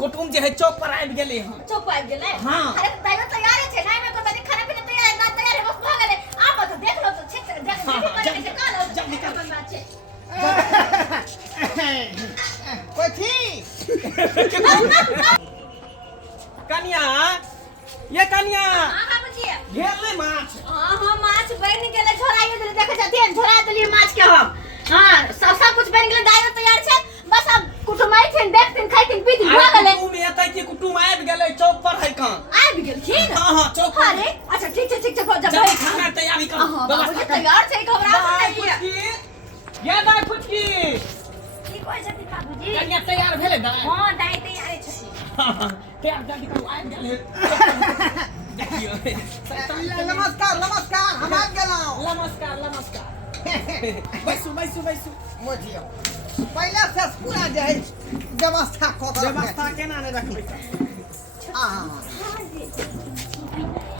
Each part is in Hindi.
कुटुम जे है चौक पर आबि गेले हां चौक पर आबि गेले हां अरे दाइयो तैयार है ना में कहता खाना पीना तैयार ना तैयार है बस भाग गेले आप तो देख लो तो ठीक से देख के का लो जल्दी कर बनवा छे कोई थी कन्या ये कन्या हां बाबूजी घेर ले माछ हां माछ बन गेले झोराइयो देले देखे छथि झोरा देलिए माछ के हम हां सब कुछ बन गेले दाइयो तैयार छे बस अब कुटुम आइथिन देखथिन खाइथिन पीथिन भ गेले कुटुम एतै कि कुटुम आबि गेले चौक पर है कान आबि गेलखिन हां चौक पर अरे अच्छा ठीक है जब जल्दी खाना तैयारी कर बाबूजी तैयार छे घबरा मत फुटकी ये दाई फुटकी की कोइ छथि बाबूजी कन्या तैयार भेले दाई हां दाइ तैयार छथि तैयार जल्दी करू आबि गेले देखियो नमस्कार नमस्कार हम आ गेलौं नमस्कार बैसू मोजियो पहले से पूरा जे है व्यवस्था क के व्यवस्था केना ने रखबै हां हां जी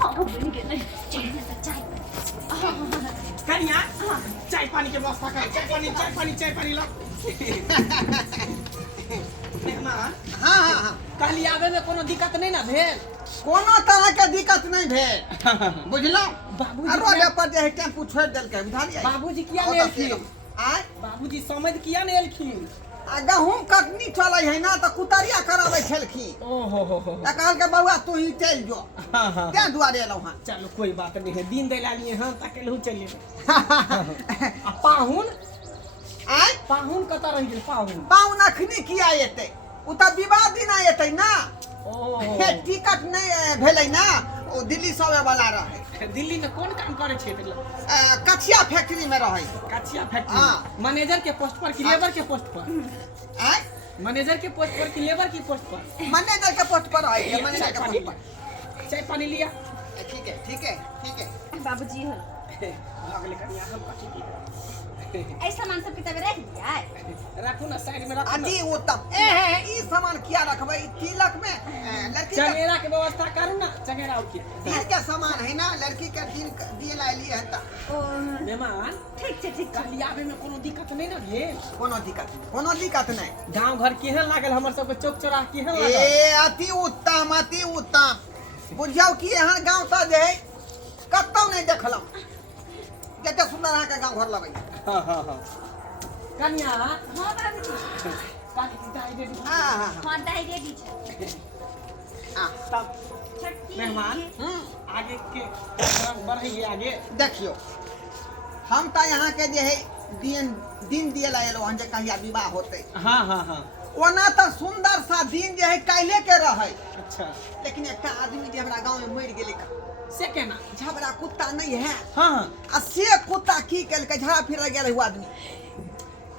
हां बन गेले चाय कन्या चाय पानी के व्यवस्था कर चाय पानी ला मेहमान हां कहली आवे में कोनो दिक्कत नहीं ना भेल कोनो तरह के दिक्कत नहीं भेल बुझलो बाबूजी रोड पर जे है टेम्पू छोड़ देलकै बुझलियै बाबूजी किया नहीं एलखिन आय बाबूजी समझ किया नहीं एलखिन आ गहूम कटनी चलै है ना त कुतरिया कराबै छलखिन ओहो हो त कहल के बउआ तू ही चल जो हां ते दुआरे एलौ हां चलो कोई बात नहीं है दिन दैला लिए हां तकेलहु चलिए आ पाहुन आय पाहुन कत रह गेल पाहुन अखनी किया एतै उ त विवाह दिन एतै ना ओहो टिकट नहीं भेलै ना ओ दिल्ली से आवे वाला रहे दिल्ली में कौन काम करे छे कचिया फैक्ट्री में रहे कचिया फैक्ट्री हाँ। मैनेजर के पोस्ट पर कि लेबर के पोस्ट पर आय मैनेजर के पोस्ट पर कि लेबर की पोस्ट पर मैनेजर के पोस्ट पर रहे मैनेजर के पोस्ट पर चाय पानी लिया ठीक है बाबूजी हो भागले कन्या हम कथि की ऐसा सामान सब किताब रख दिया रखू ना साइड में रखू ना अति उत्तम ई सामान किया रखबै तिलक में लड़की के चंगेरा के व्यवस्था करू ना चंगेरा के तिल के सामान है ना लड़की के दिन दिए ला लिए है त मेहमान ठीक है कहली आवे में कोनो दिक्कत नहीं ना भेल कोनो दिक्कत नहीं गांव घर केहन लागल हमर सब के चौक चौराहा केहन लागल अति उत्तम बुझियो कि एहन गांव त जे है कतौ नहीं देखलौ जते सुंदर अहाँ के गांव घर लगै हां कन्या हां बाबूजी काकी दाई दे हां दाइ रेडी छ तब छठी मेहमान आगे के बढ़िए आगे देखियो हम त यहाँ के जे है दिन दिए ला एलो जे कहिया विवाह होते हां ओना त सुंदर सा दिन जे है काल्हे के रहे अच्छा लेकिन एकटा आदमी जे हमरा गांव में मर गेलै से केना झबरा कुत्ता नहीं है हां आ से कुत्ता की केलकै झड़ा फिर गेलै हुआ आदमी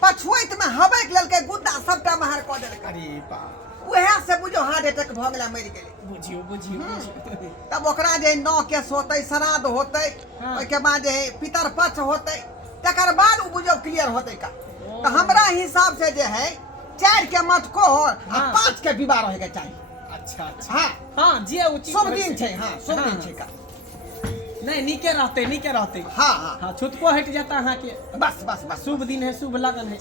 पछुइत में हबै के लेलकै गुद्दा सबटा बाहर क देलकै अरे बाप उहे से बुझो हार्ट अटैक भ गेलै मर गेलै बुझियो तब ओकरा जे नौ केस होतै श्राद्ध होतै ओइ के बाद जे पितर पक्ष होतै तकर बाद उ बुझो क्लियर होतै का त हमरा हिसाब से जे है 4 के मटको आ 5 के विवाह रहे के चाहिए अच्छा हां जे उचित शुभ दिन छै शुभ दिन छै का नहीं नीके रहते हां छुटको हट जाता अहाँ के बस शुभ दिन है शुभ लगन है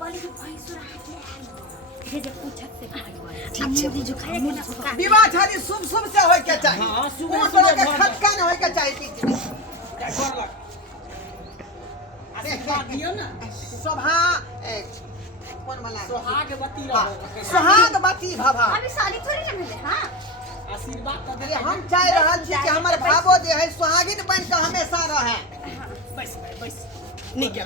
कॉलेज भैंसुर हाथ ले ये जब पूछत से अच्छा जो खाए के ना विवाह छाली शुभ से होय के चाहिए हां शुभ तरह के खटका न होय के चाहिए अरे खा दियो ना शोभा कौन वाला सोहागवती रहो सोहागवती भवा अभी शादी थोड़ी ना भेले हां आशीर्वाद तो अरे हम चाह रहल छी कि हमर भावो जे है सुहागिन बन के हमेशा रहे बस नीके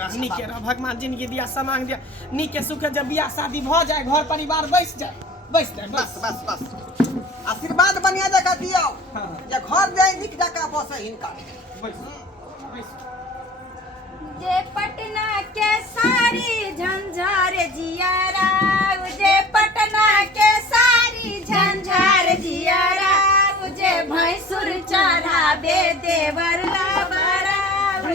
रह भगवान जिंदगी दिया समांग दिया नीके सुखे जब बियाह शादी भ जाए घर परिवार बस बस आशीर्वाद बढ़िया जगह दियो जे घर जाए नीक जगह बसे हिनका बस जे पटना के सारी झंझार जियारा जे पटना के सारी झंझार जियारा जे भैंसुर चढ़ाबे देवर लबरा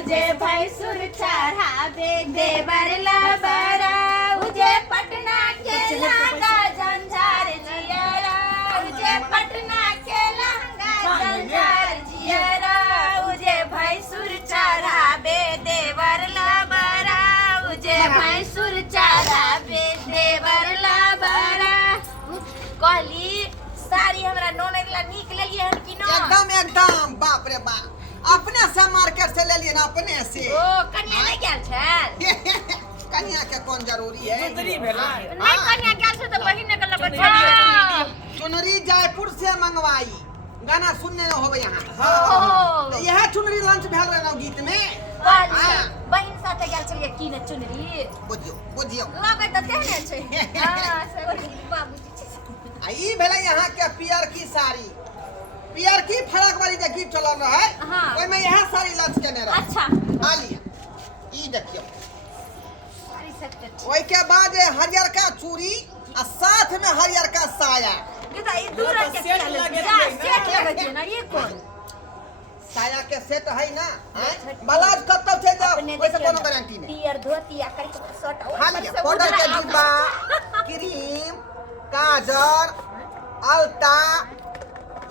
जे भैंसुर चढ़ाबे देवर लबरा जे पटना के लहंगा झंझार जियारा जे पटना के लहंगा झंझार जियारा जे भैंसुर चढ़ाबे देवर लबरा जे भैंसुर चढ़ाबे देवर लबरा कहली साड़ी हमरा ननद ला निक लेलिए हन कि न एकदम बाप रे बाप अपने से मार्केट से ले लिए ना अपने से ओ कन्या नहीं गेल छल कन्या के कौन जरूरी है सुंदरी भेला नहीं कन्या गेल से तो बहिन के लगे अच्छा चुनरी जयपुर से मंगवाई गाना सुनने होबे यहाँ ओहो। तो यह चुनरी लंच भेल रहे ना गीत में बहिन साथे गेल छलिए की न चुनरी बुझियो लगे त तेहने छै हां से बाबूजी ई भेले यहाँ के पियर की साड़ी पियर की फरक वाली जे गीत चल रहा है हाँ। ओइ में यह साड़ी लंच केने रहे अच्छा आ लिया ई देखियो साड़ी सेट ओइ के बाद ये हरियर का चूड़ी आ साथ में हरियर का साया ये तो ये दूर के सेट लगे सेट लगे छै ना ये कौन साया के सेट है ना ब्लाउज कब तक छै जब वैसे कोनो गारंटी नहीं पियर धोती आ करी शर्ट हाँ लिया पाउडर के डिब्बा क्रीम काजल अलता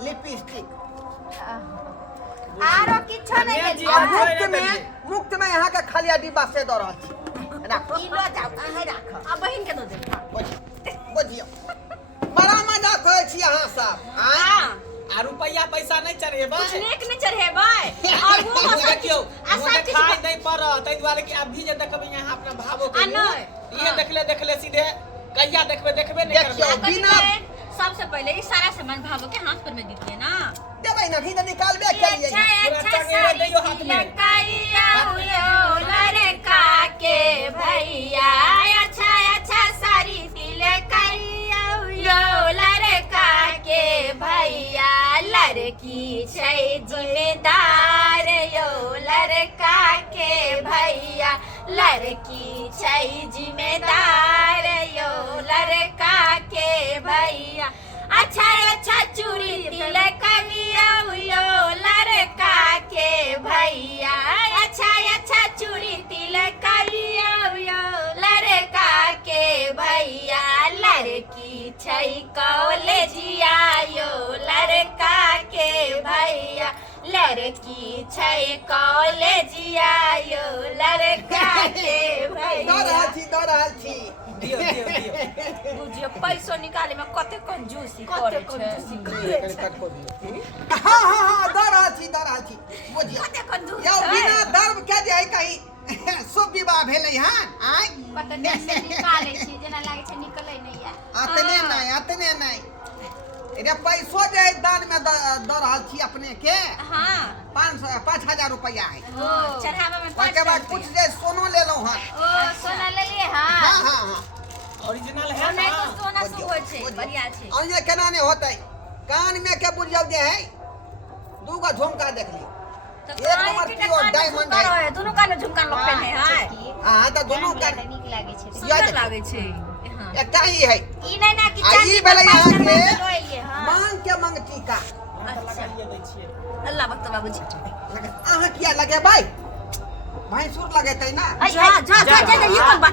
लिपस्टिक आरो किछो नहीं कन्या के जी, दिया मुफ्त में यहाँ के खालिया डिब्बा से दो रहा छी राखो ई लो जाओ अहे राख आ बहिन के दो दे बुझियो बड़ा मजा करे छी अहाँ सब हां आ रुपया पैसा नहीं चढ़ेबे कुछ नेक नहीं चढ़ेबै और वो वो मसा देखियो आ वो सब खाई नहीं पड़त तै द्वारे कि अभी जे देखबे यहाँ अपना भावो के आ नहीं। ये देखले सीधे कहिया देखबे नहीं देखियो। करबे बिना- सबसे पहले ई सारा सामान भावो के हाथ पर में दीजिए ना देबै ना नहीं निकालबे के लिए पूरा चंगेरे दैयो हाथ में। लकाइया उयो लड़का के भैया अच्छा अच्छा साड़ी तिलकाइया उयो लड़का के भैया लड़की छै जिम्मेदार यो लड़का के भैया लड़की छै जिम्मेदार यो लड़का के भैया अच्छा अच्छा चूड़ी तिलकनिया उयो लड़का के भैया अच्छा अच्छा चूड़ी तिलकनिया उयो लड़का के भैया लड़की छै कॉलेजिया यो लड़का के भैया लड़की छै कॉलेजिया यो लड़का के दो भैया रहल छी दियो बुझियो पैसो निकाले में कते कंजूसी करे छै हाँ दो रहल छी बुझियो कते कंजूस यो छै बिना दर्व के जे है कहीं शुभ विवाह भेलै हन आइ कते देर से निकाले छी जेना लागे छै निकलै नहीं है अतने नहीं रे पैसो जे है दान में दो रहल छी अपने के हां 5,000 रुपया है ओ चढ़ावा में ओके बाद कुछ जे सोनो ले लो हन ओ सोना ले लिए हाँ हां हाँ हाँ ओरिजिनल और है नहीं ना तो सोना शुरू होय छै बढ़िया छै और ये केना नहीं होते कान में के बुझियो जे है दूगो झुमका देख लियो तो एक नंबर प्योर डायमंड है दोनों कान में झुमका लोग पहने है हाँ तो दोनों का नीक लागे छै या सुंदर देखियो। लागे छै हां एकटा ही है ई नहीं ना कि आ चांदी ई भेलै यहाँ के के हां मांग के मंगटी का लगा लिए दै छियै अल्लाह बख्त बाबूजी अहाँ किया लगे भाई भैंसुर लगेतै ना जा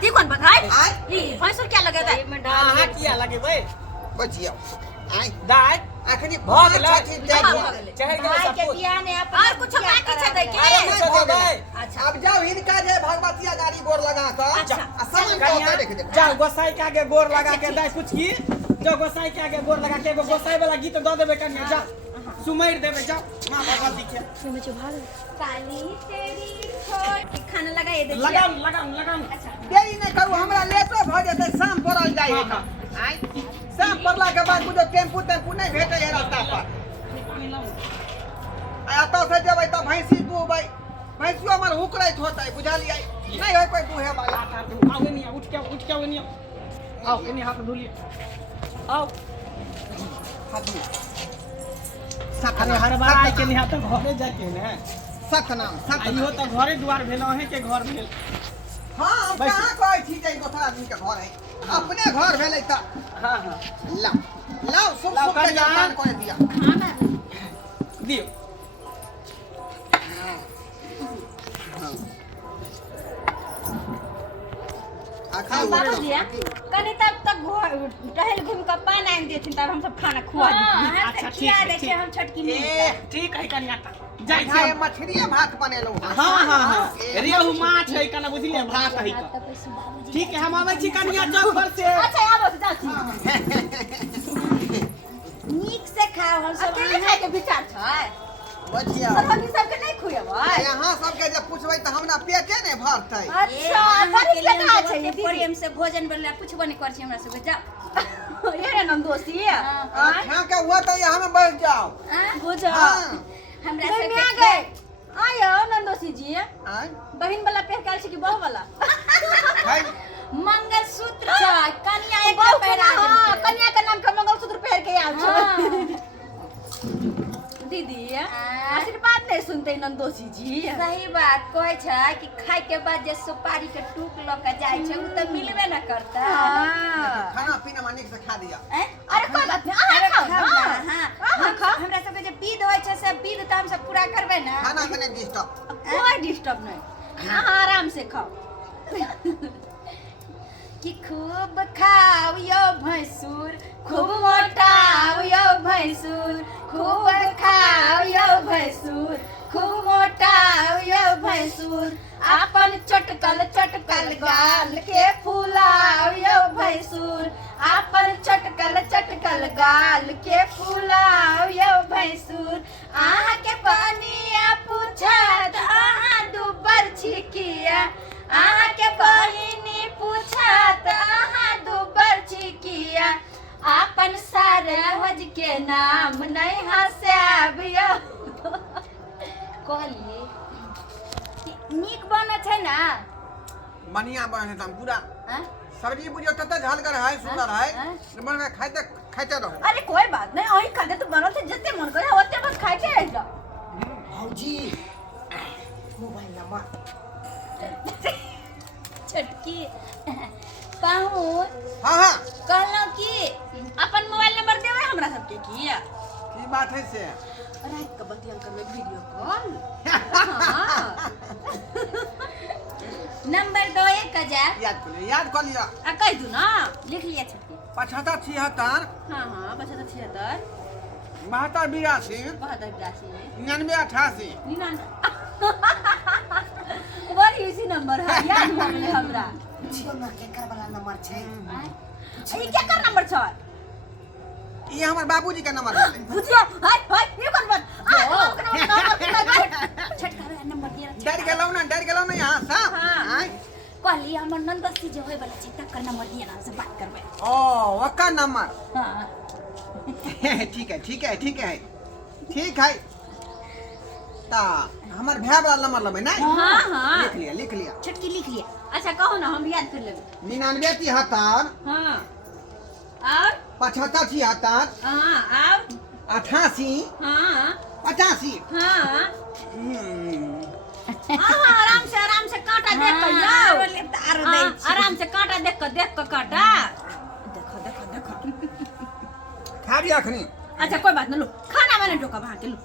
ये कौन बात है आइ ई भैंसुर क्या लगेगा अहाँ किया लगेबै बुझियो आइ दाय अखनी भऽ गेलै। चढ़ चढ़ गेलै सब कुछ और कुछ बाकी छै दे अरे के नहीं भऽ गेलै। अच्छा। अब जाओ हिनका जे भगवतिया गाड़ी गोर लगा कर अच्छा। आ सामान के कन्या ओतै देख दे जाओ गोसाई के आगे गोर लगा के दाय कुछ की जो गोसाई के आगे गोर लगा के एगो गोसाई वाला गीत दऽ देबै कन्या जा सुमैर देबै जाओ मां भगवती के काली तेरी छोटी खाना लगाए दे लगाम देरी नहीं करू हमरा लेटो भऽ जेतै शाम पड़ल जाइ है हाँ, आइ शाम पड़ला के बाद बुझो टेम्पू नहीं भेटै है रास्ता पर आ एतऽ से जेबै तऽ भैंसी दुहबै भैंसियो हमर हुकरैत होतै बुझलियै नहीं होय कोई दुहे वाला आओ नहीं उठ के आओ नहीं आओ कनी हाथ धुलिए आओ हाथू अरे हर बार आइ के निहा त घरे जाके ने सतनाम आइयो त घरे द्वार भेल अहे के घर भेल हाँ हम बैसू। कहाँ कहै छी जे दोसर आदमी के घर है अपने घर भेलै तऽ हां लाओ शुभ लाओ शुभ के कन्या। जलपान करे दिया खाना दियो खाओ बाबूजी कनी तब तक टहल घूम के पान आन देथिन तब हम सब खाना खुआ देथिन अच्छा, ठीक खिया है, दे ठीक। छै हम छोटकी ए मीन ठीक है कन्या जाय खाए छी मछलिए भात बनेलौ हां रेहू माछ है कना बुझलिए भात है ठीक है हम आबै छी कन्या चौक पर से अच्छा आबो से जाऊ बताओ हम सब अकेले खाए के विचार छै बचिया सरहनी सबके नहीं खुएबै यहाँ सबके जब पूछबै त हमरा पेटे ने भरतै अच्छा बड़ी लगा छै दीदी प्रेम से भोजन बनला पूछबो नहीं कर छी हमरा सब जा ये नम दोस्ती खा के हुआ त यहाँ में बैठ जाओ बुझा हाँ हमरा मैं सब आ गए आयो नंदोसी जी आय बहिन वाला पहन के छी कि बहू वाला है मंगलसूत्र छै कन्या एक बहू पहिरा हां कन्या के नाम के मंगलसूत्र पहन के आल छ दीदी आशीर्वाद नहीं सुनते नंदोसी जी सही बात कहै छै कि खाए के बाद जे सुपारी के टूक ल के जाय छै उ त मिलबे न करता खाना पीना में निक से खा दिया अरे कोई बात नहीं अरे खाओ ना हां खाओ हमरा सब के जे विध होय छै से विध त हम सब पूरा करबै ना खाना में नहीं डिस्टर्ब कोई डिस्टर्ब नहीं हाँ आराम से खाओ कि खूब खाओ यो भैंसुर खूब मोटाओ यो भैंसुर खूब खाओ यो भैंसुर खूब मोटाओ यो भैंसुर अपन चटकल चटकल गाल के फुलाओ यो भैंसुर अपन चटकल चटकल गाल के फुलाओ यो भैंसुर आहा के पानिया पूछत आहा दुबर छिकिया आहा के बहिनी पूछत आहा दुबर छिकिया अपन सारे हज के नाम नहीं हंसाबियो कहली नीक बने छै ना बढ़िया बने त पूरा हैं? सब्जी बुझियो तते झलगर है सुंदर है हैं? मन में खाते रहो अरे कोई बात नहीं वही खा के तू बनल थे जितने मन करे ओते बस खाए के रह जा भौजी मोबाइल नंबर छटकी पाहुन हाँ हाँ कहलौं कि अपन मोबाइल नंबर देवे हमरा सबके की की बात है से रात के बतिया करबे वीडियो कॉल नंबर दो 1000 याद कर लिया आ कह दू ना लिख लिया छटकी 75 76 हां हां 75 72 82 72 99 88 बड़ी इसी नंबर है याद हो गेले हमरा जियो में केकर वाला नंबर छै ई क्या कर नंबर छ ये हमर बाबूजी का नंबर है बुझिया हाय हाय ये कौन बात छटका वाला नंबर दिया डर गेलौ ना यहाँ सब हाँ। आय कहली हमर नंदस्ती जे होय वाला छै तकर नंबर दिया ना से बात करबै ओ ओकर नंबर हां ठीक है ठीक है ठीक है ठीक है ता हमर भाई वाला नंबर लेबै ना हां हां लिख लिया छटकी लिख लिया अच्छा कहो ना हम याद कर लेबे 99 73 हां और 75 76 हां और 88 हां 85 हां हम्म, आराम से कांटा देख कर जाओ आराम से कांटा देख कर कांटा देखो खा लिया अखनी अच्छा कोई बात नहीं लो खाना मैंने टोका वहां के लो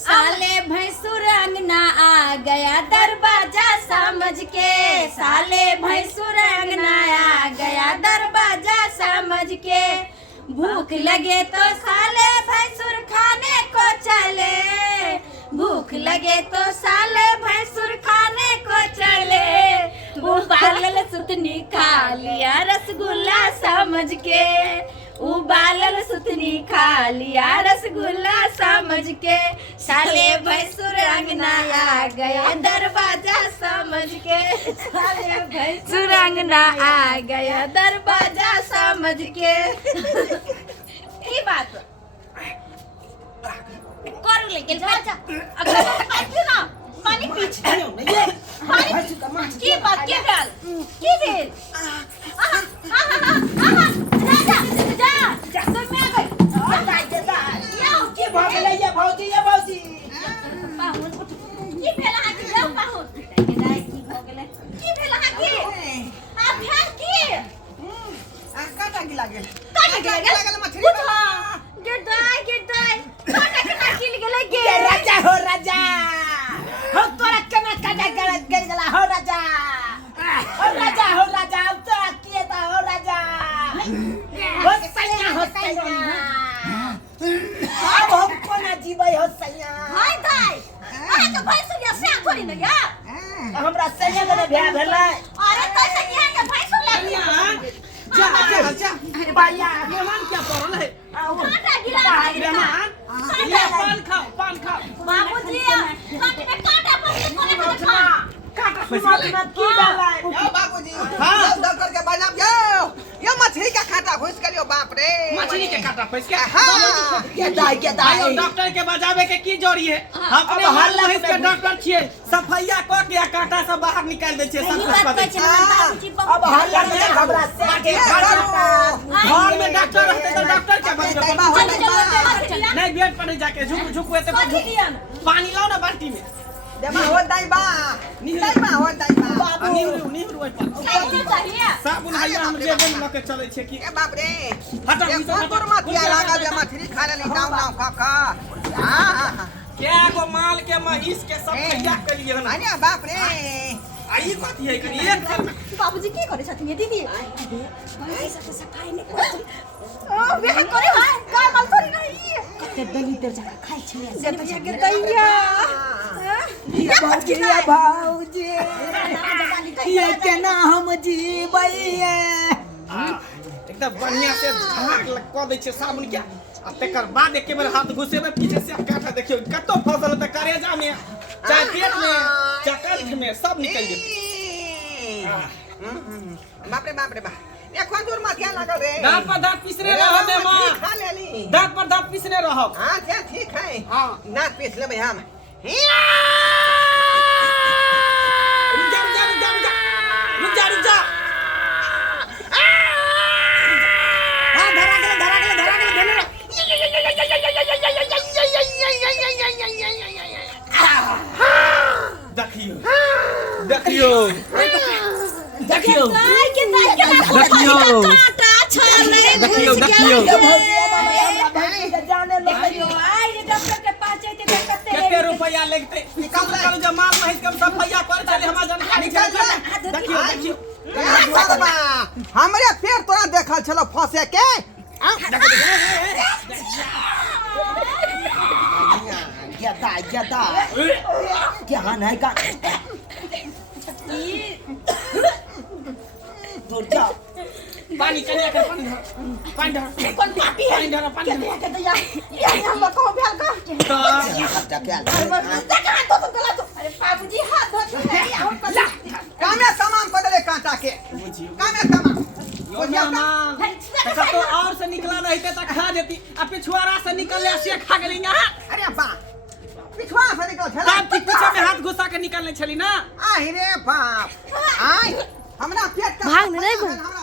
साले भैंसुर अंगना आ गया दरवाजा समझ के साले भैंसुर अंगना आ गया दरवाजा समझ के भूख लगे तो साले भैंसुर खाने को चले भूख लगे तो साले भैंसुर खाने को चले उबालल सुतनी खा लिया रसगुल्ला समझ के उबालल सुतनी खा लिया रसगुल्ला समझ के साले भैंसुर अंगना आ गया दरवाजा समझ के साले भैंसुर अंगना आ गया दरवाजा समझ के की बात करू लेकिन बच्चा अगर पानी ना पानी पीछ पानी की बात के भेल की भेल जा तो मैं गई की भ गेलै ये भौजी पाहुन की भेल अहाँ के जाओ पाहुन की भ गेलै की भेल अहाँ के आ भेल की काटा गिला गेल गेल मछली गेदाय काटा काटा किल गेलै गे राजा हो तोरा केना काटा गेला हो राजा अब तो किए ता हो राजा हो सैया अब हम कोना जीबै हो सैया हाय दाय अहाँ के भैंसुर या से थोड़ी न या हमरा सैया के ब्याह भेलै अरे तो सैया के भैंसुर लागी जा मेहमान क्या पड़ल है कांटा गिरा मेहमान ये पान खाओ बाबूजी कांटे में कांटा पड़ के काटा फंस बाबूजी हाँ। डॉक्टर के बाजार जाओ ये मछली का कांटा घुस गयो बाप रे मछली के काटा फंस गया हाँ के दाई आयो डॉक्टर के बजावे के की जरूरी है अपने हाल में इसके डॉक्टर छिए सफैया क के काटा सब बाहर निकाल दे छे सब कुछ कर दे अब हल्ला में घबरा से घर में डॉक्टर रहते तो डॉक्टर क्या बन नहीं बेड पर जाके झुक हुए तो पानी लाओ ना बाल्टी में देवा हो दाई बा हो दाई बा निहुर ओइ पर साबुन हैया हम जे बन लके चले छे की ए बाप रे हटा ये भीतर कुकुर मत या लगा दे मछली खा ले नाव नाव खा हां क्या गो माल के महिष के सब तैयार कर लिए ना अरे बाप रे आई कथी है कनी एक घर में बाबूजी की करे छथिन ये दीदी पैसा तो सफाई नहीं करत ओ बियाह करे भाई का माल थोड़ी नहीं के दलित जगह खाइ छिए जब के दैया ये बगिया भाऊजी ये केना हम जीबैया एकदम बढ़िया से झाग क दै छे साबुन के आ तकर बाद एके बार हाथ घुसेबे पीछे से काटा देखियो कतो फसल त करेजा में चाहे पेट में चाहे कंठ में सब निकल जेते बाप रे बाप ये कौन दूर मत या लगा रे दांत पर दांत पिसने रहो बे मां खा लेली दांत पर दांत पिसने रहो हां क्या ठीक है हां दांत पीस लेबै हम रुक जा हां धरा गेले देखियो देखियो कांटा छाले देखियो जाने लो आई ये डॉक्टर के पास जाते तो कते कितने रुपया लगते कम से कम जब माल महिष कम सफैया कर चले हमरा जानकारी देखियो हमरे पेड़ तोरा देखल छलो फंसे के गदा क्या है का दूर जाओ पानी कनिया कर पानी धर कौन पापी है पानी धर के दैया ये हम को भेल का अरे बाबूजी हाथ धो नहीं हम कामे सामान पदले कांटा के कामे सामान तो और से निकला रहते तो खा देती अब पिछुआरा से निकलले से खा गेली यहां अरे बा पिछवा से निकल छला तब की पीछे में हाथ घुसा के निकलने छली ना आहि रे बाप आई हमरा पेट का भाग नहीं हमरा